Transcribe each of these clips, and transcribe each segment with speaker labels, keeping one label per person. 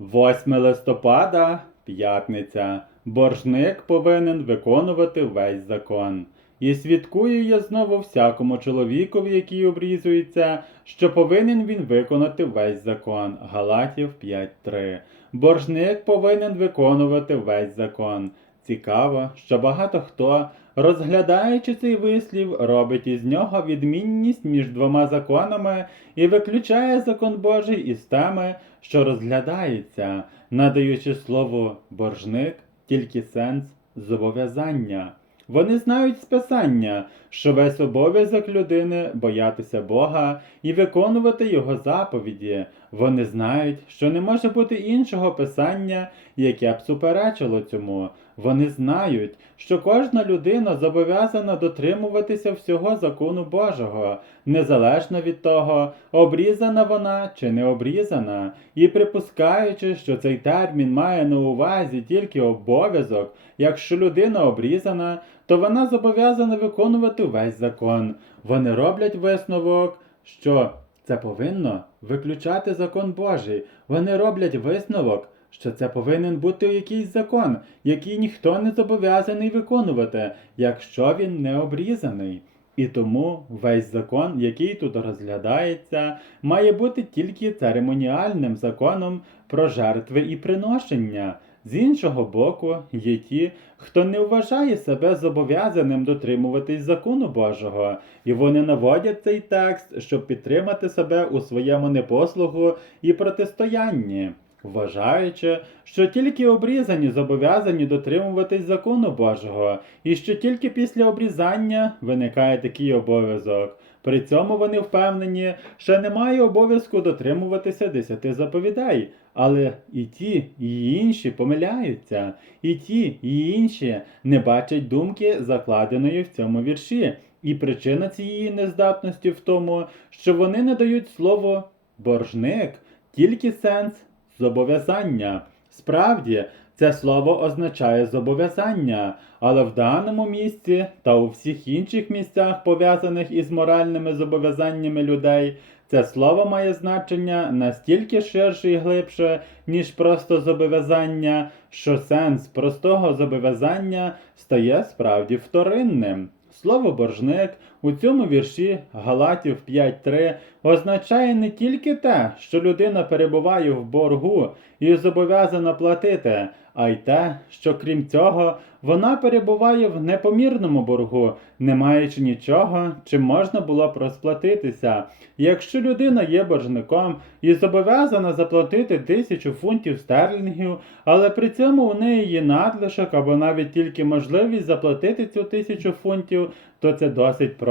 Speaker 1: 8 листопада, п'ятниця. Боржник повинен виконувати весь закон. І свідкую я знову всякому чоловікові, який обрізується, що повинен він виконати весь закон. Галатів 5.3. Боржник повинен виконувати весь закон. Цікаво, що багато хто, розглядаючи цей вислів, робить із нього відмінність між двома законами і виключає закон Божий із теми, що розглядається, надаючи слову боржник тільки сенс зобов'язання. Вони знають з Писання, що весь обов'язок людини боятися Бога і виконувати Його заповіді. Вони знають, що не може бути іншого писання, яке б суперечило цьому. Вони знають, що кожна людина зобов'язана дотримуватися всього закону Божого, незалежно від того, обрізана вона чи не обрізана, і припускаючи, що цей термін має на увазі тільки обов'язок, якщо людина обрізана, то вона зобов'язана виконувати весь закон. Вони роблять висновок, що це повинно виключати закон Божий. Вони роблять висновок, що це повинен бути якийсь закон, який ніхто не зобов'язаний виконувати, якщо він не обрізаний. І тому весь закон, який тут розглядається, має бути тільки церемоніальним законом про жертви і приношення. З іншого боку, є ті, хто не вважає себе зобов'язаним дотримуватись закону Божого, і вони наводять цей текст, щоб підтримати себе у своєму непослугу і протистоянні, вважаючи, що тільки обрізані зобов'язані дотримуватись закону Божого, і що тільки після обрізання виникає такий обов'язок. При цьому вони впевнені, що немає обов'язку дотримуватися десяти заповідей, але і ті, і інші помиляються, і ті, і інші не бачать думки, закладеної в цьому вірші. І причина цієї нездатності в тому, що вони не дають слово боржник, тільки сенс зобов'язання. Справді, це слово означає зобов'язання, але в даному місці та у всіх інших місцях, пов'язаних із моральними зобов'язаннями людей, це слово має значення настільки ширше і глибше, ніж просто зобов'язання, що сенс простого зобов'язання стає справді вторинним. Слово боржник у цьому вірші Галатів 5.3 означає не тільки те, що людина перебуває в боргу і зобов'язана платити, а й те, що крім цього вона перебуває в непомірному боргу, не маючи нічого, чим можна було б розплатитися. Якщо людина є боржником і зобов'язана заплатити тисячу фунтів стерлінгів, але при цьому у неї є надлишок або навіть тільки можливість заплатити цю тисячу фунтів, то це досить просто.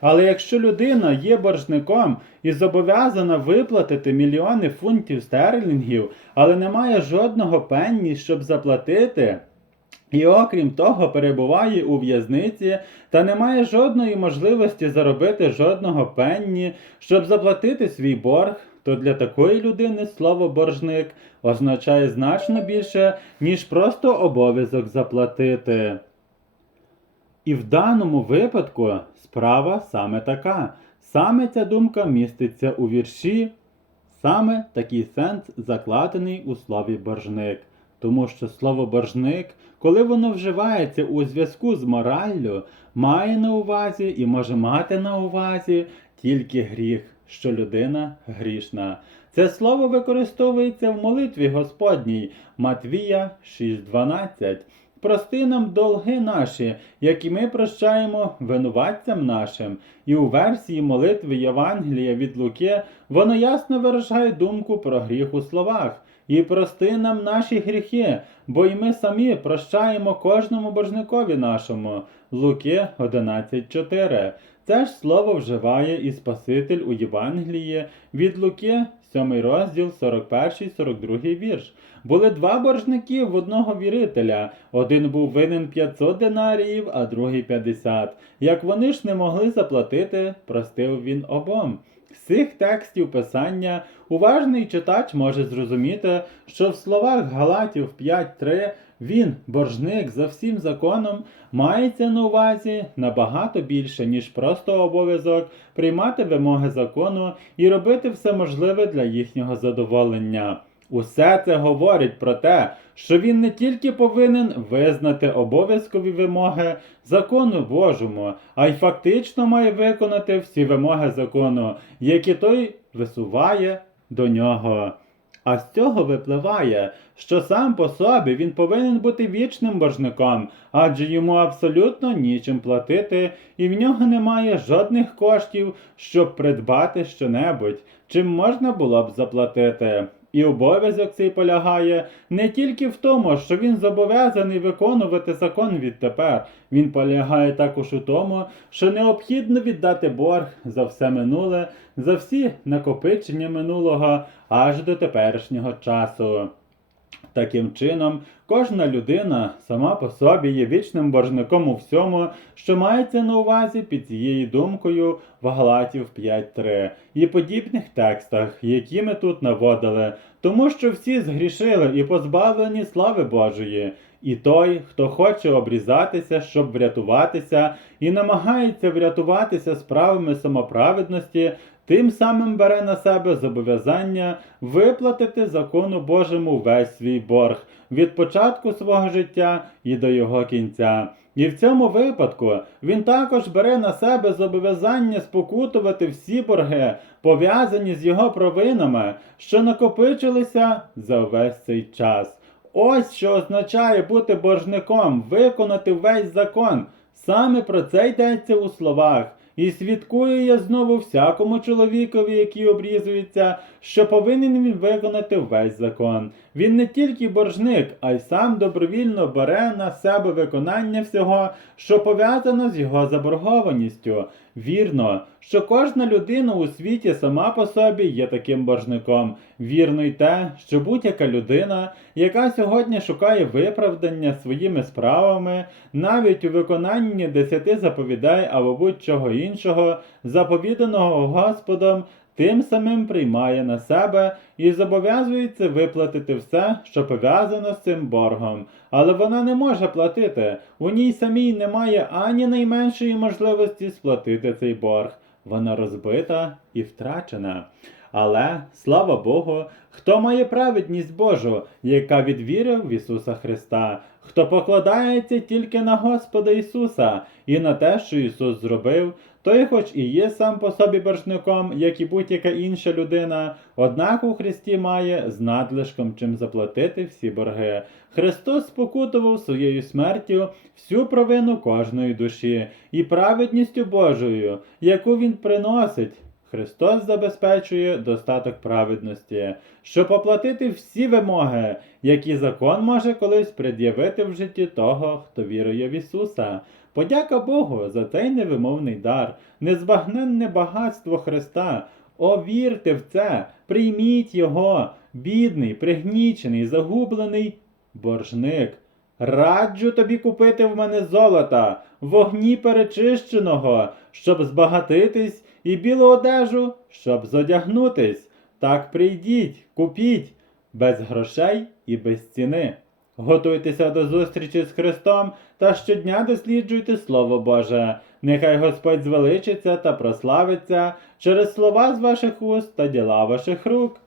Speaker 1: Але якщо людина є боржником і зобов'язана виплатити мільйони фунтів стерлінгів, але не має жодного пенні, щоб заплатити, і окрім того, перебуває у в'язниці та не має жодної можливості заробити жодного пенні, щоб заплатити свій борг, то для такої людини слово боржник означає значно більше, ніж просто обов'язок заплатити. І в даному випадку справа саме така. Саме ця думка міститься у вірші, саме такий сенс закладений у слові боржник. Тому що слово боржник, коли воно вживається у зв'язку з мораллю, має на увазі і може мати на увазі тільки гріх, що людина грішна. Це слово використовується в молитві Господній Матвія 6.12. Прости нам долги наші, які ми прощаємо винуватцям нашим. І у версії молитви Євангелія від Луки воно ясно виражає думку про гріх у словах. І прости нам наші гріхи, бо й ми самі прощаємо кожному боржникові нашому. Луки 11.4. Це ж слово вживає і Спаситель у Євангелії від Луки, 7 розділ, 41-42 вірш. Були два боржники в одного вірителя. Один був винен 500 динаріїв, а другий 50. Як вони ж не могли заплатити, простив він обом. З цих текстів писання уважний читач може зрозуміти, що в словах Галатів 5.3 він, боржник за всім законом, мається на увазі набагато більше, ніж просто обов'язок приймати вимоги закону і робити все можливе для їхнього задоволення. Усе це говорить про те, що він не тільки повинен визнати обов'язкові вимоги закону Божому, а й фактично має виконати всі вимоги закону, які той висуває до нього. А з цього випливає, що сам по собі він повинен бути вічним боржником, адже йому абсолютно нічим платити, і в нього немає жодних коштів, щоб придбати щонебудь, чим можна було б заплатити. І обов'язок цей полягає не тільки в тому, що він зобов'язаний виконувати закон відтепер. Він полягає також у тому, що необхідно віддати борг за все минуле, за всі накопичення минулого аж до теперішнього часу. Таким чином, кожна людина сама по собі є вічним боржником у всьому, що мається на увазі під цією думкою в Галатів 5.3 і подібних текстах, які ми тут наводили, тому що всі згрішили і позбавлені слави Божої. І той, хто хоче обрізатися, щоб врятуватися, і намагається врятуватися справами самоправедності, тим самим бере на себе зобов'язання виплатити закону Божому весь свій борг від початку свого життя і до його кінця. І в цьому випадку він також бере на себе зобов'язання спокутувати всі борги, пов'язані з його провинами, що накопичилися за весь цей час. Ось що означає бути боржником, виконати весь закон. Саме про це йдеться у словах. І свідкую я знову всякому чоловікові, який обрізується, що повинен він виконати весь закон. Він не тільки боржник, а й сам добровільно бере на себе виконання всього, що пов'язано з його заборгованістю. Вірно, що кожна людина у світі сама по собі є таким боржником. Вірно й те, що будь-яка людина, яка сьогодні шукає виправдання своїми справами, навіть у виконанні десяти заповідей або будь-чого іншого, заповіданого Господом, тим самим приймає на себе і зобов'язується виплатити все, що пов'язано з цим боргом. Але вона не може платити. У ній самій немає ані найменшої можливості сплатити цей борг. Вона розбита і втрачена. Але слава Богу, хто має праведність Божу, яка від віри в Ісуса Христа, хто покладається тільки на Господа Ісуса і на те, що Ісус зробив, той, хоч і є сам по собі боржником, як і будь-яка інша людина, однак у Христі має з надлишком чим заплатити всі борги. Христос спокутував своєю смертю всю провину кожної душі і праведністю Божою, яку Він приносить. Христос забезпечує достаток праведності, щоб оплатити всі вимоги, які закон може колись пред'явити в житті того, хто вірує в Ісуса. Подяка Богу за цей невимовний дар, незбагненне багатство Христа. О, вірте в це, прийміть Його, бідний, пригнічений, загублений боржник. Раджу тобі купити в мене золота, вогні перечищеного, щоб збагатитись, і білу одежу, щоб зодягнутись. Так прийдіть, купіть, без грошей і без ціни. Готуйтеся до зустрічі з Христом та щодня досліджуйте Слово Боже. Нехай Господь звеличиться та прославиться через слова з ваших уст та діла ваших рук.